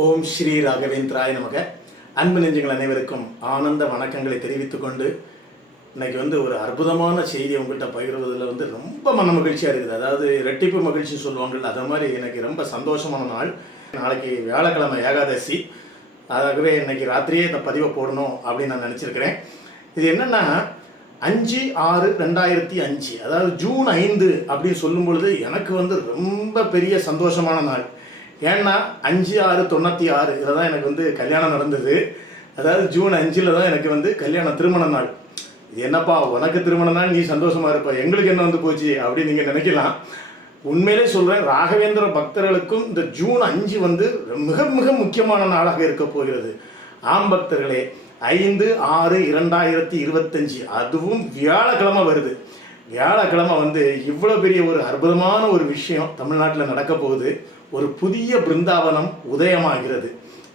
ஓம் ஸ்ரீ ராகவேந்திராய நமக. அன்பு நெஞ்சங்கள் அனைவருக்கும் ஆனந்த வணக்கங்களை தெரிவித்துக்கொண்டு இன்னைக்கு வந்து ஒரு அற்புதமான செய்தி உங்கள்கிட்ட பகிர்வதில் வந்து ரொம்ப மன மகிழ்ச்சியாக இருக்குது. அதாவது ரெட்டிப்பு மகிழ்ச்சி சொல்லுவாங்கள்ல அது மாதிரி எனக்கு ரொம்ப சந்தோஷமான நாள். நாளைக்கு வியாழக்கிழமை ஏகாதசி. ஆகவே இன்னைக்கு ராத்திரியே இந்த பதிவை போடணும் அப்படின்னு நான் நினச்சிருக்கிறேன். இது என்னென்னா அஞ்சு ஆறு ரெண்டாயிரத்தி அஞ்சு அதாவது ஜூன் ஐந்து அப்படின்னு சொல்லும் பொழுது எனக்கு வந்து ரொம்ப பெரிய சந்தோஷமான நாள். ஏன்னா அஞ்சு ஆறு தொண்ணூற்றி ஆறு இதில் தான் எனக்கு வந்து கல்யாணம் நடந்தது. அதாவது ஜூன் அஞ்சில் தான் எனக்கு வந்து கல்யாணம் திருமண நாள். இது என்னப்பா உனக்கு திருமண நாள் நீ சந்தோஷமாக இருப்ப. எங்களுக்கு என்ன வந்து போச்சு அப்படின்னு நீங்கள் நினைக்கலாம். உண்மையிலே சொல்கிறேன் ராகவேந்திர பக்தர்களுக்கும் இந்த ஜூன் அஞ்சு வந்து மிக மிக முக்கியமான நாளாக இருக்க போகிறது. ஆம் பக்தர்களே ஐந்து ஆறு இரண்டாயிரத்தி இருபத்தஞ்சி அதுவும் வியாழக்கிழமை வருது. வியாழக்கிழமை வந்து இவ்வளோ பெரிய ஒரு அற்புதமான ஒரு விஷயம் தமிழ்நாட்டில் நடக்க போகுது. ஒரு புதிய பிருந்தாவனம் உதயமாகிறது.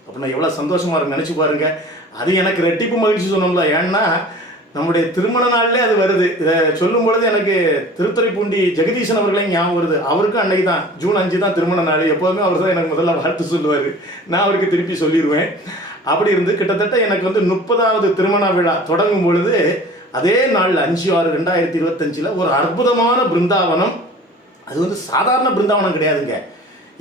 அப்படின்னா எவ்வளோ சந்தோஷமாக இருக்கு நினச்சி பாருங்க. அது எனக்கு ரெட்டிப்பு மகிழ்ச்சி சொன்னோம்ல. ஏன்னா நம்முடைய திருமண நாள்லே அது வருது. இதை சொல்லும் பொழுது எனக்கு திருத்துறைப்பூண்டி ஜெகதீசன் அவர்களையும் ஞாபகம் வருது. அவருக்கும் அன்னைக்கு தான் ஜூன் அஞ்சு தான் திருமண நாள். எப்போதுமே அவர் தான் எனக்கு முதல்ல வாழ்த்து சொல்லுவார். நான் அவருக்கு திருப்பி சொல்லிடுவேன் அப்படி இருந்து கிட்டத்தட்ட எனக்கு வந்து முப்பதாவது திருமண விழா தொடங்கும் பொழுது அதே நாள் அஞ்சு ஆறு ரெண்டாயிரத்தி இருபத்தஞ்சில் ஒரு அற்புதமான பிருந்தாவனம். அது வந்து சாதாரண பிருந்தாவனம் கிடையாதுங்க.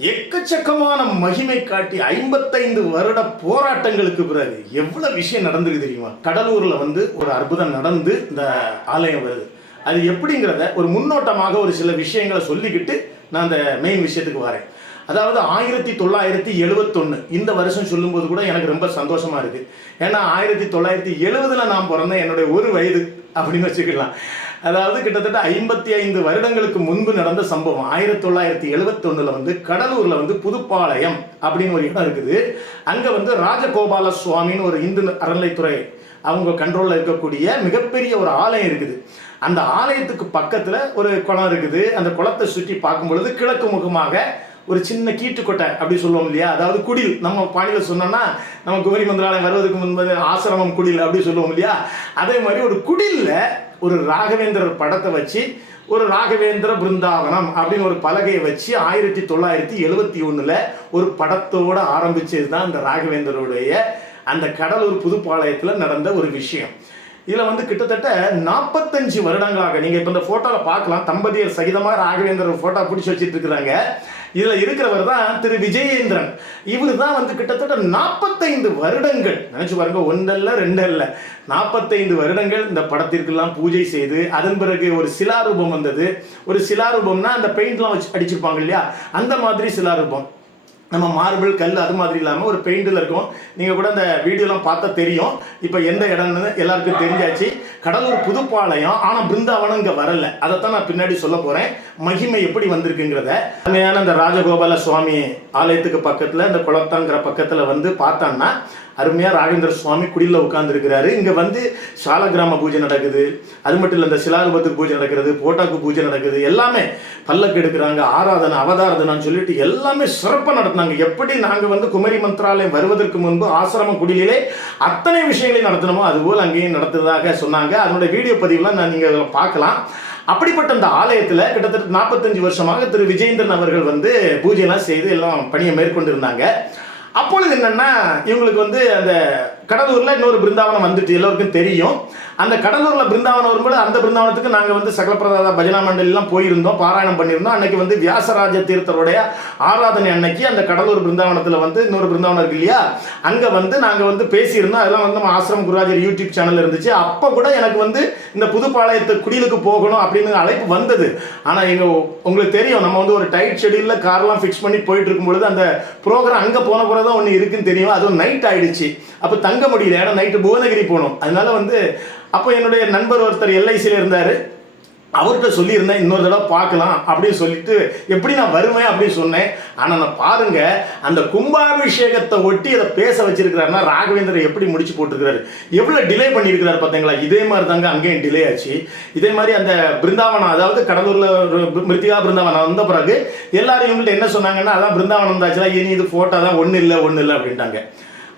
எக்கச்சக்கமான மகிமை காட்டி ஐம்பத்தைந்து வருட போராட்டங்களுக்கு பிறகு எவ்வளவு விஷயம் நடந்திருக்கு தெரியுமா? கடலூர்ல வந்து ஒரு அற்புதம் நடந்து இந்த ஆலயம் வருது. அது எப்படிங்கிறத ஒரு முன்னோட்டமாக ஒரு சில விஷயங்களை சொல்லிக்கிட்டு நான் அந்த மெயின் விஷயத்துக்கு வரேன். அதாவது ஆயிரத்தி தொள்ளாயிரத்தி எழுபத்தொன்று இந்த வருஷம் சொல்லும்போது கூட எனக்கு ரொம்ப சந்தோஷமாக இருக்குது ஏன்னா ஆயிரத்தி தொள்ளாயிரத்தி எழுபதில் நான் பிறந்தேன் என்னுடைய ஒரு வயது அப்படின்னு வச்சுக்கலாம். அதாவது கிட்டத்தட்ட ஐம்பத்தி ஐந்து வருடங்களுக்கு முன்பு நடந்த சம்பவம். ஆயிரத்தி தொள்ளாயிரத்தி எழுபத்தொன்னுல வந்து கடலூர்ல வந்து புதுப்பாளையம் அப்படின்னு ஒரு இடம் இருக்குது. அங்க வந்து ராஜகோபால சுவாமின்னு ஒரு இந்து அறநிலைத்துறை அவங்க கண்ட்ரோல்ல இருக்கக்கூடிய மிகப்பெரிய ஒரு ஆலயம் இருக்குது. அந்த ஆலயத்துக்கு பக்கத்துல ஒரு குளம் இருக்குது. அந்த குளத்தை சுற்றி பார்க்கும் பொழுது கிழக்கு முகமாக ஒரு சின்ன கீட்டுக்கொட்டை அப்படி சொல்லுவோம் இல்லையா? அதாவது குடில். நம்ம பாணியில் சொன்னோம்னா நம்ம குமரி மந்திராலயம் வருவதற்கு முன்பு ஆசிரமம் குடில் அப்படி சொல்லுவோம் இல்லையா? அதே மாதிரி ஒரு குடில்ல ஒரு ராகவேந்திரர் படத்தை வச்சு ஒரு ராகவேந்திர பிருந்தாவனம் அப்படின்னு ஒரு பலகையை வச்சு ஆயிரத்தி தொள்ளாயிரத்தி எழுவத்தி ஒன்றில் ஒரு படத்தோட ஆரம்பித்தது தான் அந்த ராகவேந்தருடைய அந்த கடலூர் புதுப்பாளையத்தில் நடந்த ஒரு விஷயம். இதில் வந்து கிட்டத்தட்ட நாற்பத்தஞ்சு வருடங்களாக நீங்கள் இப்போ இந்த ஃபோட்டோவில் பார்க்கலாம். தம்பதியர் சகிதமாக ராகவேந்திரர் ஃபோட்டோ பிடிச்சி வச்சுட்டு இருக்கிறாங்க. இதில் இருக்கிறவர் தான் திரு விஜயேந்திரன். இவர் தான் வந்து கிட்டத்தட்ட நாற்பத்தைந்து வருடங்கள். நினச்சி பாருங்க ஒன்றல்ல ரெண்டல்ல. நாற்பத்தைந்து வருடங்கள் இந்த படத்திற்கெல்லாம் பூஜை செய்து அதன் பிறகு ஒரு சிலாரூபம் வந்தது. ஒரு சிலாரூபம்னா அந்த பெயிண்ட்லாம் வச்சு அடிச்சிருப்பாங்க இல்லையா? அந்த மாதிரி சிலாரூபம். நம்ம மார்பிள் கல் அது மாதிரி இல்லாமல் ஒரு பெயிண்டில் இருக்கும். நீங்கள் கூட அந்த வீடியோலாம் பார்த்தா தெரியும். இப்போ எந்த இடம்னு எல்லாருக்கும் தெரிஞ்சாச்சு. கடலூர் புதுப்பாளையம் ஆனால் பிருந்தாவனம் இங்கே வரல. அதைத்தான் நான் பின்னாடி சொல்ல போகிறேன் மகிமை எப்படி வந்திருக்குங்கிறத. அங்கேயான அந்த ராஜகோபால சுவாமி ஆலயத்துக்கு பக்கத்தில் அந்த குளத்தாங்கிற பக்கத்தில் வந்து பார்த்தோன்னா அருமையாக ராகேந்திர சுவாமி குடியில் உட்கார்ந்துருக்கிறாரு. இங்கே வந்து சாலக்கிராம பூஜை நடக்குது. அது மட்டும் இல்லை இந்த சிலாரூபத்துக்கு பூஜை நடக்கிறது போட்டாக்கு பூஜை நடக்குது. எல்லாமே பல்லக்கு எடுக்கிறாங்க ஆராதனை அவதாரதனான்னு சொல்லிட்டு எல்லாமே சிறப்பாக நடத்தினாங்க. எப்படி நாங்கள் வந்து குமரி மந்திராலயம் வருவதற்கு முன்பு ஆசிரம குடிலே அத்தனை விஷயங்களையும் நடத்தினோமோ அதுபோல் அங்கேயும் நடத்துவதாக சொன்னாங்க. அதனுடைய வீடியோ பதிவுலாம் நான் நீங்கள் பார்க்கலாம். அப்படிப்பட்ட அந்த ஆலயத்தில் கிட்டத்தட்ட நாற்பத்தஞ்சு வருஷமாக திரு விஜயேந்திரன் அவர்கள் வந்து பூஜையெல்லாம் செய்து எல்லாம் பணியை மேற்கொண்டிருந்தாங்க. அப்பொழுது என்னன்னா இவங்களுக்கு வந்து அந்த கடலூரில் இன்னொரு பிருந்தாவனம் வந்துட்டு எல்லோருக்கும் தெரியும். அந்த கடலூரில் பிருந்தாவனம் வரும்போது அந்த பிருந்தாவனத்துக்கு நாங்கள் வந்து சகலப்பிரதாத பஜனா மண்டலிலாம் போயிருந்தோம் பாராயணம் பண்ணியிருந்தோம். அன்னைக்கு வந்து வியாசராஜ தீர்த்தருடைய ஆராதனை அன்னைக்கு அந்த கடலூர் பிருந்தாவனத்தில் வந்து இன்னொரு பிருந்தாவனம் இருக்கு இல்லையா? அங்கே வந்து நாங்கள் வந்து பேசியிருந்தோம். அதெல்லாம் வந்து நம்ம ஆசிரம் குருராஜர் யூடியூப் சேனல் இருந்துச்சு. அப்போ கூட எனக்கு வந்து இந்த புதுப்பாளையத்து குடிலுக்கு போகணும் அப்படின்னு அழைப்பு வந்தது. ஆனால் எங்கள் உங்களுக்கு தெரியும் நம்ம வந்து ஒரு டைட் ஷெடியூலில் கார்லாம் ஃபிக்ஸ் பண்ணி போயிட்டு இருக்கும் பொழுது அந்த ப்ரோக்ராம் அங்கே போன பிறகு தான் ஒன்று இருக்குன்னு தெரியும். அதுவும் நைட் ஆயிடுச்சு. அப்போ தங்க தங்க முடியல. ஏன்னா நைட்டு புவனகிரி போகணும் அதனால வந்து அப்போ என்னுடைய நண்பர் ஒருத்தர் எல்ஐசியில் இருந்தார். அவர்கிட்ட சொல்லியிருந்தேன் இன்னொரு தடவை பார்க்கலாம் அப்படின்னு சொல்லிட்டு எப்படி நான் வருவேன்? அப்படின்னு சொன்னேன். ஆனால் நான் பாருங்க அந்த கும்பாபிஷேகத்தை ஒட்டி அதை பேச வச்சிருக்கிறாருன்னா ராகவேந்திரன் எப்படி முடிச்சு போட்டிருக்கிறாரு? எவ்வளோ டிலே பண்ணியிருக்கிறாரு பார்த்தீங்களா இதே மாதிரி தாங்க அங்கேயும் டிலே ஆச்சு. இதே மாதிரி அந்த பிருந்தாவனம் அதாவது கடலூரில் ஒரு மிருத்திகா பிருந்தாவனம் வந்த பிறகு எல்லாரும் இவங்கள்ட்ட என்ன சொன்னாங்கன்னா அதான் பிருந்தாவனம் இருந்தாச்சுன்னா இனி இது ஃபோட்டோ தான் ஒன்றும் இல்லை ஒன்றும் இல்லை அப்படின்ட்டாங்க.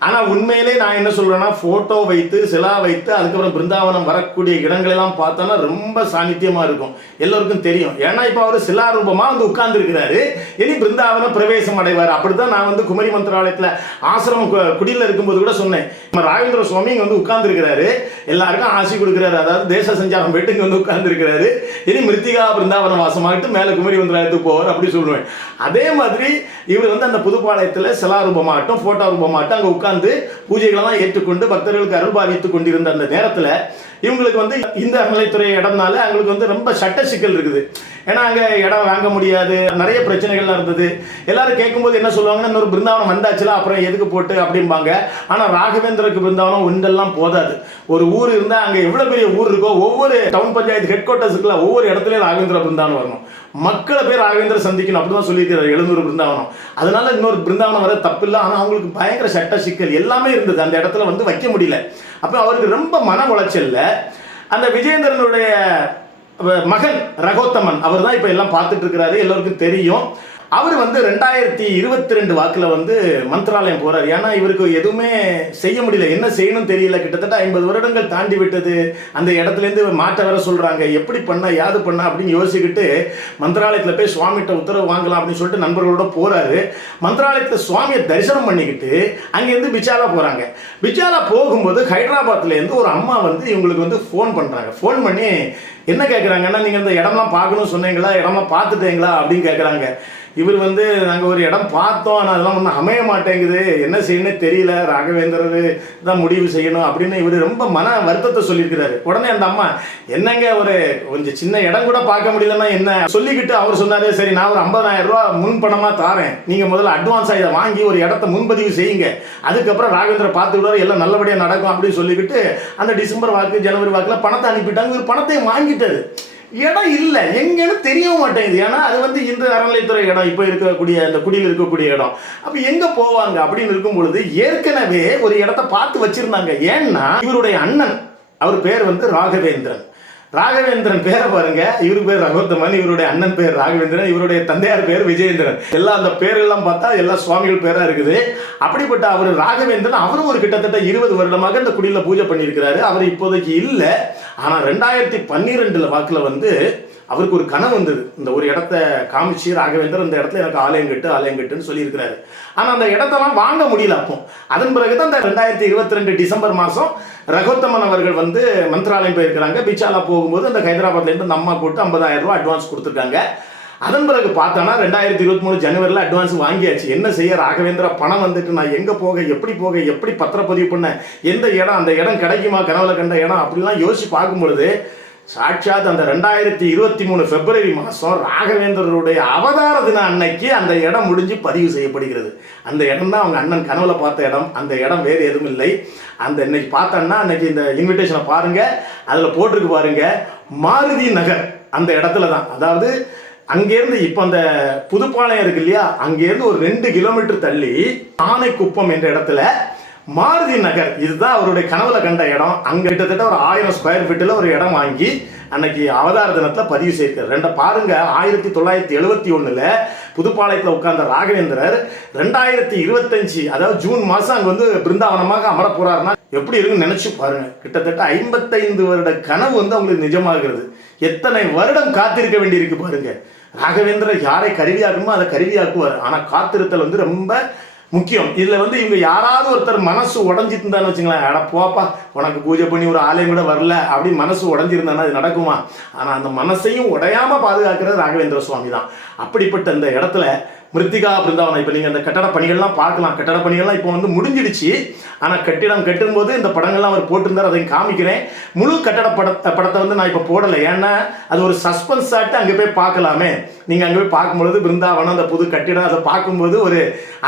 ஆனால் உண்மையிலே நான் என்ன சொல்றேன்னா ஃபோட்டோ வைத்து சிலா வைத்து அதுக்கப்புறம் பிருந்தாவனம் வரக்கூடிய இடங்களெல்லாம் பார்த்தோன்னா ரொம்ப சாநித்தியமாக இருக்கும். எல்லோருக்கும் தெரியும். ஏன்னா இப்போ அவர் சிலா ரூபமாக வந்து உட்கார்ந்துருக்கிறாரு. இனி பிருந்தாவனம் பிரவேசம் அடைவார். அப்படிதான் நான் வந்து குமரி மந்திராலயத்தில் ஆசிரமம் குடியில குடியில் இருக்கும்போது கூட சொன்னேன். நம்ம ராஜேந்திர சுவாமி இங்கே வந்து உட்கார்ந்துருக்கிறாரு. எல்லாருக்கும் ஆசி கொடுக்குறாரு. அதாவது தேச சஞ்சாரம் போயிட்டு இங்கே வந்து உட்கார்ந்துருக்கிறாரு. இனி மிருத்திகா பிருந்தாவன வாசமாகிட்டு மேலே குமரி மந்திராலயத்துக்கு போவார் அப்படி சொல்லுவேன். அதே மாதிரி இவர் வந்து அந்த புதுப்பாளையத்தில் சிலா ரூபமாகட்டும் ஃபோட்டோ ரூபமாகட்டும் அங்கே உட்கார்ந்து பூஜைகளெல்லாம் ஏற்றுக்கொண்டு பக்தர்களுக்கு அருள்பாவித்துக் கொண்டிருந்த அந்த நேரத்தில் இவங்களுக்கு வந்து இந்த அறநிலைத்துறை இடம்னால அவங்களுக்கு வந்து ரொம்ப சட்ட சிக்கல் இருக்குது. ஏன்னா அங்கே இடம் வாங்க முடியாது நிறைய பிரச்சனைகள்லாம் இருந்தது. எல்லாரும் கேட்கும்போது என்ன சொல்லுவாங்கன்னா இன்னொரு பிருந்தாவனம் வந்தாச்சுல அப்புறம் எதுக்கு போட்டு? அப்படிம்பாங்க. ஆனால் ராகவேந்திரக்கு பிருந்தாவனம் ஒன்றெல்லாம் போதாது. ஒரு ஊர் இருந்தால் அங்கே எவ்வளோ பெரிய ஊர் இருக்கோ ஒவ்வொரு டவுன் பஞ்சாயத்து ஹெட் குவார்ட்டர்ஸுக்குள்ள ஒவ்வொரு இடத்துலையும் ராகவேந்திர பிருந்தாவனம் வரணும். மக்களை பேர் ராகவேந்திர சந்திக்கணும். அப்படி தான் சொல்லியிருக்கிறார் எழுநூறு பிருந்தாவனம். அதனால இன்னொரு பிருந்தாவனம் வர தப்பில்லை. ஆனால் அவங்களுக்கு பயங்கர சட்ட சிக்கல் எல்லாமே இருந்தது. அந்த இடத்துல வந்து வைக்க முடியல. அப்போ அவருக்கு ரொம்ப மன உளைச்சல்ல அந்த விஜயேந்திரனுடைய மகன் ரகோத்தமன் அவர் தான் இப்போ எல்லாம் பார்த்துட்டு இருக்கிறாரு எல்லோருக்கும் தெரியும். அவர் வந்து ரெண்டாயிரத்தி இருபத்தி ரெண்டு வாக்கில் வந்து மந்திராலயம் போகிறார் ஏன்னா இவருக்கு எதுவுமே செய்ய முடியல. என்ன செய்யணும் தெரியல. கிட்டத்தட்ட ஐம்பது வருடங்கள் தாண்டி விட்டது. அந்த இடத்துலேருந்து மாற்ற வர சொல்கிறாங்க எப்படி பண்ண யாது பண்ண அப்படின்னு யோசிச்சுக்கிட்டு மந்திராலயத்தில் போய் சுவாமிகிட்ட உத்தரவு வாங்கலாம் அப்படின்னு சொல்லிட்டு நண்பர்களோட போகிறாரு மந்திராலயத்தில் சுவாமியை தரிசனம் பண்ணிக்கிட்டு அங்கேருந்து பிச்சாலா போகிறாங்க பிச்சாலா போகும்போது ஹைதராபாத்லேருந்து ஒரு அம்மா வந்து இவங்களுக்கு வந்து ஃபோன் பண்ணுறாங்க ஃபோன் பண்ணி என்ன கேட்குறாங்கன்னா நீங்கள் இந்த இடம்லாம் பார்க்கணும் சொன்னீங்களா? இடம்லாம் பார்த்துட்டீங்களா? அப்படின்னு கேட்குறாங்க இவர் வந்து நாங்கள் ஒரு இடம் பார்த்தோம் ஆனால் அதெல்லாம் ஒன்றும் அமைய மாட்டேங்குது. என்ன செய்யணும்னு தெரியல. ராகவேந்திரர் தான் முடிவு செய்யணும் அப்படின்னு இவர் ரொம்ப மன வருத்தத்தை சொல்லியிருக்கிறாரு. உடனே அந்த அம்மா என்னங்க ஒரு கொஞ்சம் சின்ன இடம் கூட பார்க்க முடியலன்னா என்ன? சொல்லிக்கிட்டு அவர் சொன்னார் சரி நான் ஒரு 50000 ரூபா முன்பணமாக தாரேன். நீங்கள் முதல்ல அட்வான்ஸாக இதை வாங்கி ஒரு இடத்த முன்பதிவு செய்யுங்க. அதுக்கப்புறம் ராகவேந்திர பார்த்து விடுவார் எல்லாம் நல்லபடியாக நடக்கும் அப்படின்னு சொல்லிக்கிட்டு அந்த டிசம்பர் வாக்கு ஜனவரி வாக்கில் பணத்தை அனுப்பிட்டாங்க. இவர் பணத்தையும் வாங்கிட்டது இடம் இல்லை. எங்கேன்னு தெரியவும் மாட்டேங்குது. ஏன்னா அது வந்து இந்த அறநிலைத்துறை இடம். இப்போ இருக்கக்கூடிய அந்த குடியில் இருக்கக்கூடிய இடம். அப்போ எங்கே போவாங்க? அப்படின்னு இருக்கும் பொழுது ஏற்கனவே ஒரு இடத்த பார்த்து வச்சிருந்தாங்க. ஏன்னா இவருடைய அண்ணன் அவர் பேர் வந்து ராகவேந்திரன். ராகவேந்திரன் பேரை பாருங்க. இவரு பேர் ரகோத்தமன் இவருடைய அண்ணன் பேர் ராகவேந்திரன் இவருடைய தந்தையார் பேர் விஜயேந்திரன். எல்லாம் அந்த பேரெல்லாம் பார்த்தா எல்லா சுவாமிகள் பேரா இருக்குது. அப்படிப்பட்ட அவர் ராகவேந்திரன் அவரும் ஒரு கிட்டத்தட்ட இருபது வருடமாக இந்த குடியில் பூஜை பண்ணியிருக்கிறாரு. அவர் இப்போதைக்கு இல்லை. ஆனால் ரெண்டாயிரத்தி பன்னிரெண்டுல வாக்கில் வந்து அவருக்கு ஒரு கனவு வந்தது. இந்த ஒரு இடத்த காமிச்சு ராகவேந்தர் இந்த இடத்துல எனக்கு ஆலயம் கட்டு ஆலயம் கட்டுன்னு சொல்லியிருக்கிறாரு. ஆனால் அந்த இடத்தெல்லாம் வாங்க முடியல அப்போ. அதன் பிறகு தான் இந்த ரெண்டாயிரத்தி இருபத்தி ரெண்டு டிசம்பர் மாதம் ரகோத்தமன் அவர்கள் வந்து மந்திராலயம் போயிருக்கிறாங்க. பிச்சாலா போகும்போது அந்த ஹைதராபாத்லேருந்து அந்த அம்மா கூட்டு ஐம்பதாயிரம் ரூபா அட்வான்ஸ் கொடுத்துருக்காங்க. அதன் பிறகு பார்த்தோன்னா ரெண்டாயிரத்தி இருபத்தி மூணு ஜனவரியில் அட்வான்ஸ் வாங்கியாச்சு. என்ன செய்ய ராகவேந்திரா பணம் வந்துட்டு நான் எங்கே போக எப்படி போக எப்படி பத்திரப்பதிவு பண்ண எந்த இடம் அந்த இடம் கிடைக்குமா கனவுல கண்ட இடம் அப்படிலாம் யோசிச்சு பார்க்கும் பொழுது சாட்சாத் அந்த ரெண்டாயிரத்தி இருபத்தி மூணு பிப்ரவரி மாதம் ராகவேந்திரருடைய அவதார தின அன்னைக்கு அந்த இடம் முடிஞ்சு பதிவு செய்யப்படுகிறது. அந்த இடம் தான் அவங்க அண்ணன் கனவுல பார்த்த இடம். அந்த இடம் வேறு எதுவும் இல்லை. அந்த இன்னைக்கு பார்த்தோன்னா அன்னைக்கு இந்த இன்விடேஷனை பாருங்க. அதில் போட்டிருக்கு பாருங்க. மாருதி நகர் அந்த இடத்துல தான். அதாவது அங்கேருந்து இப்போ அந்த புதுப்பாளையம் இருக்கு இல்லையா? அங்கேருந்து ஒரு ரெண்டு கிலோமீட்டர் தள்ளி ஆனைக்குப்பம் என்ற இடத்துல மாருதி நகர். இதுதான் அவருடைய கனவுல கண்ட இடம். அங்க கிட்டத்தட்ட ஒரு ஆயிரம் ஸ்கொயர் ஃபீட்டில் ஒரு இடம் வாங்கி அன்னைக்கு அவதார தினத்தில் பதிவு செய்திருக்காரு ரெண்ட பாருங்க ஆயிரத்தி தொள்ளாயிரத்தி எழுபத்தி ஒன்றில் புதுப்பாளையத்தில் உட்கார்ந்த ராகவேந்திரர் ரெண்டாயிரத்தி இருபத்தஞ்சு அதாவது ஜூன் மாதம் அங்கே வந்து பிருந்தாவனமாக அமர போறாருன்னா எப்படி இருக்குன்னு நினச்சி பாருங்க. கிட்டத்தட்ட ஐம்பத்தைந்து வருட கனவு வந்து அவங்களுக்கு நிஜமாகிறது. எத்தனை வருடம் காத்திருக்க வேண்டியிருக்கு பாருங்க. ராகவேந்திரர் யாரை கருவியாக்குமோ அதை கருவியாக்குவார். ஆனால் காத்திருத்தல் வந்து ரொம்ப முக்கியம். இதில் வந்து இவங்க யாராவது ஒருத்தர் மனசு உடஞ்சிருந்தான்னு வச்சுங்களேன் அட போப்பா உனக்கு பூஜை பண்ணி ஒரு ஆலயம் கூட வரல அப்படின்னு மனசு உடஞ்சிருந்தானா அது நடக்குமா? ஆனால் அந்த மனசையும் உடையாம பாதுகாக்கிறது ராகவேந்திர சுவாமி தான் அப்படிப்பட்ட இந்த இடத்துல மிருத்திகா பிருந்தாவனம் இப்போ நீங்கள் அந்த கட்டட பணிகள்லாம் பார்க்கலாம். கட்டட பணிகள்லாம் இப்போ வந்து முடிஞ்சிடுச்சு. ஆனால் கட்டிடம் கட்டும்போது இந்த படங்கள்லாம் அவர் போட்டிருந்தார் அதையும் காமிக்கிறேன். முழு கட்டட படத்தை படத்தை வந்து நான் இப்போ போடலை. ஏன்னா அது ஒரு சஸ்பென்ஸ் ஆட்டு அங்கே போய் பார்க்கலாமே. நீங்கள் அங்கே போய் பார்க்கும்பொழுது பிருந்தாவனம் அந்த புது கட்டிடம் அதை பார்க்கும்போது ஒரு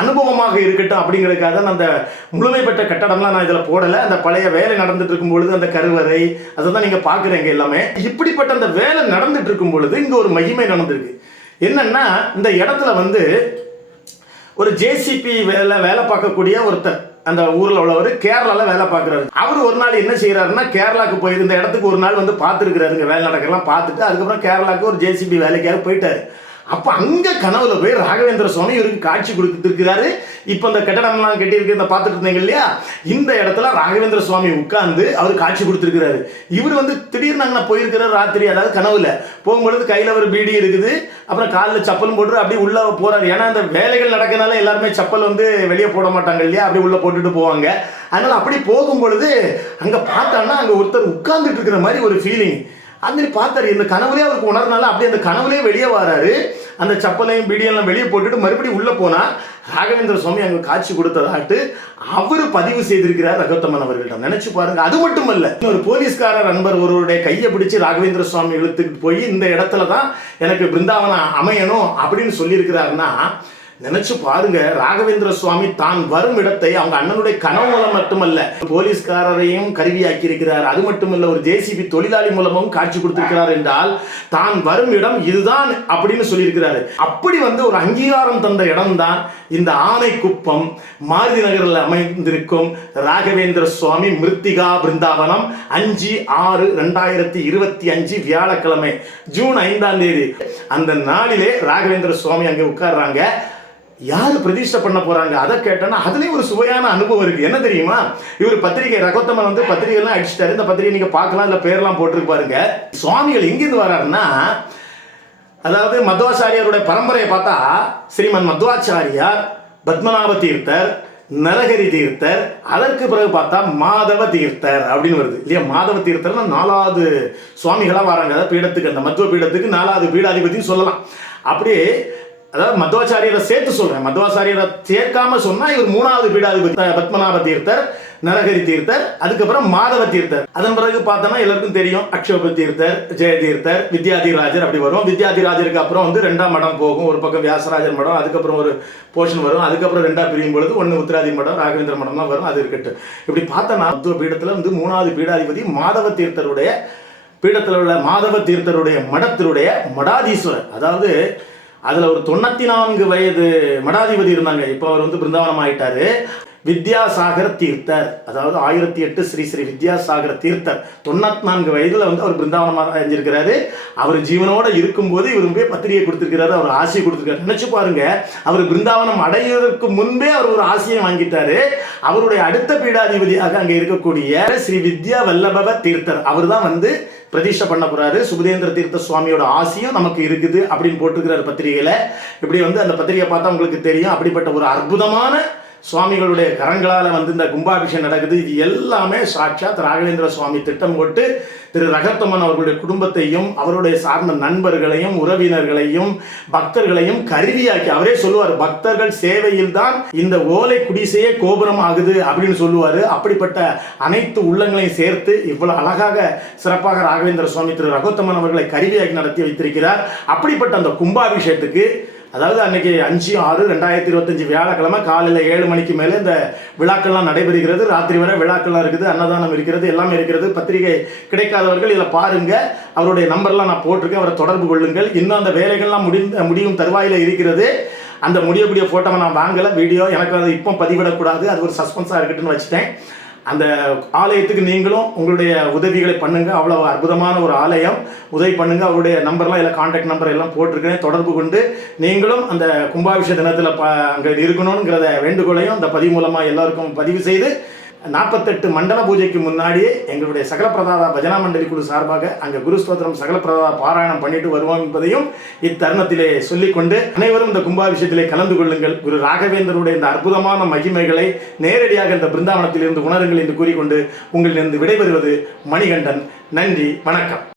அனுபவமாக இருக்கட்டும் அப்படிங்கிறதுக்காக தான் அந்த முழுமை பெற்ற கட்டடம்லாம் நான் இதில் போடலை. அந்த பழைய வேலை நடந்துட்டு இருக்கும் பொழுது அந்த கருவறை அதை தான் நீங்கள் பார்க்குறீங்க எல்லாமே. இப்படிப்பட்ட அந்த வேலை நடந்துட்டு இருக்கும் பொழுது இங்கே ஒரு மகிமை நடந்திருக்கு. என்னன்னா இந்த இடத்துல வந்து ஒரு ஜேசிபி வேலை வேலை பார்க்கக்கூடிய ஒருத்தர் அந்த ஊரில் உள்ளவர் கேரளாவில் வேலை பார்க்குறாரு. அவர் ஒரு நாள் என்ன செய்கிறாருன்னா கேரளாவுக்கு போய் இந்த இடத்துக்கு ஒரு நாள் வந்து பார்த்துருக்கிறாருங்க வேலை நடக்கிறலாம் பார்த்துட்டு அதுக்கப்புறம் கேரளாவுக்கு ஒரு ஜேசிபி வேலைக்காக போயிட்டார். அப்ப அங்க கனவுல போய் ராகவேந்திர சுவாமி இவருக்கு காட்சி கொடுத்துருக்கிறாரு. இப்ப இந்த கட்டடம்லாம் கட்டியிருக்கு இந்த பார்த்துட்டு இருந்தீங்க இல்லையா? இந்த இடத்துல ராகவேந்திர சுவாமி உட்கார்ந்து அவர் காட்சி கொடுத்துருக்கிறாரு. இவர் வந்து திடீர்னு அங்கே போயிருக்கிறார் ராத்திரி அதாவது கனவுல. போகும்பொழுது கையில ஒரு பீடி இருக்குது. அப்புறம் காலில் சப்பலும் போட்டு அப்படியே உள்ள போறாரு. ஏன்னா அந்த வேலைகள் நடக்கனால எல்லாருமே சப்பல் வந்து வெளியே போட மாட்டாங்க இல்லையா? அப்படியே உள்ள போட்டுட்டு போவாங்க. அதனால அப்படி போகும் பொழுது அங்க பார்த்தான்னா அங்க ஒருத்தர் உட்கார்ந்துட்டு இருக்கிற மாதிரி ஒரு ஃபீலிங் அந்த மாதிரி பார்த்தாரு. இந்த கனவுலேயே அவருக்கு உணர்னால அப்படியே அந்த கனவுலேயே வெளியே வராரு. அந்த சப்பலையும் பிடியெல்லாம் வெளியே போட்டுட்டு மறுபடியும் உள்ளே போனால் ராகவேந்திர சுவாமி அங்கே காட்சி கொடுத்ததாட்டு அவர் பதிவு செய்திருக்கிறார் ரகோத்தமன் அவர்களிடம். நினைச்சு பாருங்க. அது மட்டுமல்ல ஒரு போலீஸ்காரர் நண்பர் ஒருவருடைய கையை பிடிச்சு ராகவேந்திர சுவாமி இழுத்துட்டு போய் இந்த இடத்துல தான் எனக்கு பிருந்தாவனம் அமையணும் அப்படின்னு சொல்லியிருக்கிறாருன்னா நினைச்சு பாருங்க ராகவேந்திர சுவாமி தான் வரும் இடத்தை அவங்க அண்ணனுடைய கனவு மூலம் மட்டுமல்ல போலீஸ்காரரையும் கருவியாக்கி இருக்கிறார் அது மட்டுமல்ல ஒரு ஜேசிபி தொழிலாளி மூலமும் காட்சி கொடுத்திருக்கிறார் என்றால் தான் வரும் இடம் இதுதான் அப்படின்னு சொல்லியிருக்கிறாரு. அப்படி வந்து ஒரு அங்கீகாரம் தந்த இடம்தான் இந்த ஆனைக்குப்பம் மாருதி நகரில் அமைந்திருக்கும் ராகவேந்திர சுவாமி மிருத்திகா பிருந்தாவனம் அஞ்சு ஆறு ரெண்டாயிரத்தி இருபத்தி அஞ்சு வியாழக்கிழமை ஜூன் ஐந்தாம் தேதி. அந்த நாளிலே ராகவேந்திர சுவாமி அங்கே உட்கார்றாங்க. யார் பிரதிஷ்டை பண்ண போறாங்க? அதை கேட்டோன்னா அதுலேயும் ஒரு சுவையான அனுபவம் இருக்கு. என்ன தெரியுமா? இவர் பத்திரிகை ரகோத்தமன் வந்து பத்திரிகைலாம் அடிச்சிட்டாரு. இந்த பத்திரிகை நீங்க பார்க்கலாம் இல்ல பேர்லாம் போட்டிருப்பாருங்க சுவாமிகள் எங்கிருந்து வராருன்னா அதாவது மத்வாச்சாரியாருடைய பரம்பரையை பார்த்தா ஸ்ரீமன் மத்வாச்சாரியார் பத்மநாப தீர்த்தர் நரகரி தீர்த்தர் அதற்கு பிறகு பார்த்தா மாதவ தீர்த்தர் அப்படின்னு வருது. இல்லையா? மாதவ தீர்த்தர்னா நாலாவது சுவாமிகளாக வராங்க. அதாவது பீடத்துக்கு அந்த மத்துவ பீடத்துக்கு நாலாவது பீடாதிபதினு சொல்லலாம். அப்படியே அதாவது மத்வாச்சாரியரை சேர்த்து சொல்றேன். மத்வாச்சாரியரை சேர்க்காம சொன்னா இவர் மூணாவது பீடாதிபதி. பத்மநாப தீர்த்தர் நரகரி தீர்த்தர் அதுக்கப்புறம் மாதவ தீர்த்தர். அதன் பிறகு பார்த்தோம்னா எல்லாருக்கும் தெரியும் அக்ஷோப தீர்த்தர் ஜெய தீர்த்தர் வித்யாதிராஜர் அப்படி வரும். வித்யாதிராஜருக்கு அப்புறம் வந்து ரெண்டாம் மடம் போகும். ஒரு பக்கம் வியாசராஜர் மடம் அதுக்கப்புறம் ஒரு போர்ஷன் வரும். அதுக்கப்புறம் ரெண்டா பிரியும் பொழுது ஒன்று உத்திராதி மடம் ராகவேந்திர மடம்லாம் வரும். அது இருக்கட்டும். இப்படி பார்த்தோம்னா மத்துவ பீடத்தில் வந்து மூணாவது பீடாதிபதி மாதவ தீர்த்தருடைய பீடத்தில் உள்ள மாதவ தீர்த்தருடைய மடத்தினுடைய மடாதீஸ்வரர். அதாவது அதில் ஒரு தொண்ணூற்றி நான்கு வயது மடாதிபதி இருந்தாங்க. இப்போ அவர் வந்து பிருந்தாவனம் ஆயிட்டாரு வித்யாசாகர் தீர்த்தர். அதாவது ஆயிரத்தி எட்டு ஸ்ரீ ஸ்ரீ வித்யாசாகர் தீர்த்தர். தொண்ணூத்தி நான்கு வயதில் வந்து அவர் பிருந்தாவனமாக அடைஞ்சிருக்கிறாரு. அவர் ஜீவனோட இருக்கும்போது இவர் போய் பத்திரிகை கொடுத்துருக்கிறாரு. அவர் ஆசையை கொடுத்துருக்காரு. நினைச்சு பாருங்க அவர் பிருந்தாவனம் அடைவதற்கு முன்பே அவர் ஒரு ஆசையை வாங்கிட்டாரு. அவருடைய அடுத்த பீடாதிபதியாக அங்கே இருக்கக்கூடிய ஸ்ரீ வித்யா வல்லபவ தீர்த்தர். அவர் தான் வந்து பிரதிஷ்டை பண்ண போறாரு. சுபதேந்திர தீர்த்த சுவாமியோட ஆசையும் நமக்கு இருக்குது அப்படின்னு போட்டுருக்கிறார் பத்திரிகையில. இப்படி வந்து அந்த பத்திரிகை பார்த்தா உங்களுக்கு தெரியும். அப்படிப்பட்ட ஒரு அற்புதமான சுவாமிகளுடைய கரங்களால் வந்து இந்த கும்பாபிஷேகம் நடக்குது. இது எல்லாமே சாட்சாத் ராகவேந்திர சுவாமி திட்டம் போட்டு திரு ரகத்தம்மன் அவர்களுடைய குடும்பத்தையும் அவருடைய சார்ந்த நண்பர்களையும் உறவினர்களையும் பக்தர்களையும் கருவியாக்கி அவரே சொல்லுவார் பக்தர்கள் சேவையில் தான் இந்த ஓலை குடிசையே கோபுரம் ஆகுது அப்படின்னு சொல்லுவார். அப்படிப்பட்ட அனைத்து உள்ளங்களையும் சேர்த்து இவ்வளவு அழகாக சிறப்பாக ராகவேந்திர சுவாமி திரு ரகோத்தமன் அவர்களை கருவியாக்கி நடத்தி வைத்திருக்கிறார். அப்படிப்பட்ட அந்த கும்பாபிஷேகத்துக்கு அதாவது அன்னைக்கு அஞ்சு ஆறு ரெண்டாயிரத்தி இருபத்தஞ்சு வியாழக்கிழமை காலையில் ஏழு மணிக்கு மேலே இந்த விழாக்கள்லாம் நடைபெறுகிறது. ராத்திரி வரை விழாக்கள்லாம் இருக்குது அன்னதானம் இருக்கிறது எல்லாமே இருக்கிறது. பத்திரிகை கிடைக்காதவர்கள் இதில் பாருங்கள் அவருடைய நம்பர்லாம் நான் போட்டிருக்கேன். அவரை தொடர்பு கொள்ளுங்கள். இன்னும் அந்த வேலைகள்லாம் முடிந்த முடியும் தருவாயில் இருக்கிறது. அந்த முடியக்கூடிய ஃபோட்டோவை நான் வாங்கலை. வீடியோ எனக்கு அதை இப்போ பதிவிடக்கூடாது. அது ஒரு சஸ்பென்ஸாக இருக்கட்டும்னு வச்சுட்டேன். அந்த ஆலயத்துக்கு நீங்களும் உங்களுடைய உதவிகளை பண்ணுங்க. அவ்வளோ அற்புதமான ஒரு ஆலயம். உதவி பண்ணுங்க. அவருடைய நம்பர்லாம் இல்லை கான்டாக்ட் நம்பர் எல்லாம் போட்டிருக்கேன் தொடர்பு கொண்டு நீங்களும் அந்த கும்பாபிஷேக தினத்தில் ப அங்கே இருக்கணுங்கிறத வேண்டுகோளையும் அந்த பதிவு மூலமாக எல்லாருக்கும் பதிவு செய்து நாற்பத்தெட்டு மண்டல பூஜைக்கு முன்னாடியே எங்களுடைய சகல பிரதாதா பஜனா மண்டலி குழு சார்பாக அங்கே குரு ஸ்தோத்திரம் சகல பிரதாதா பாராயணம் பண்ணிட்டு வருவோம் என்பதையும் இத்தருணத்திலே சொல்லிக்கொண்டு அனைவரும் இந்த கும்பாபிஷேகத்திலே கலந்து கொள்ளுங்கள். குரு ராகவேந்தருடைய இந்த அற்புதமான மகிமைகளை நேரடியாக இந்த பிருந்தாவனத்திலிருந்து உணருங்கள் என்று கூறிக்கொண்டு உங்களிலிருந்து விடைபெறுவது மணிகண்டன். நன்றி வணக்கம்.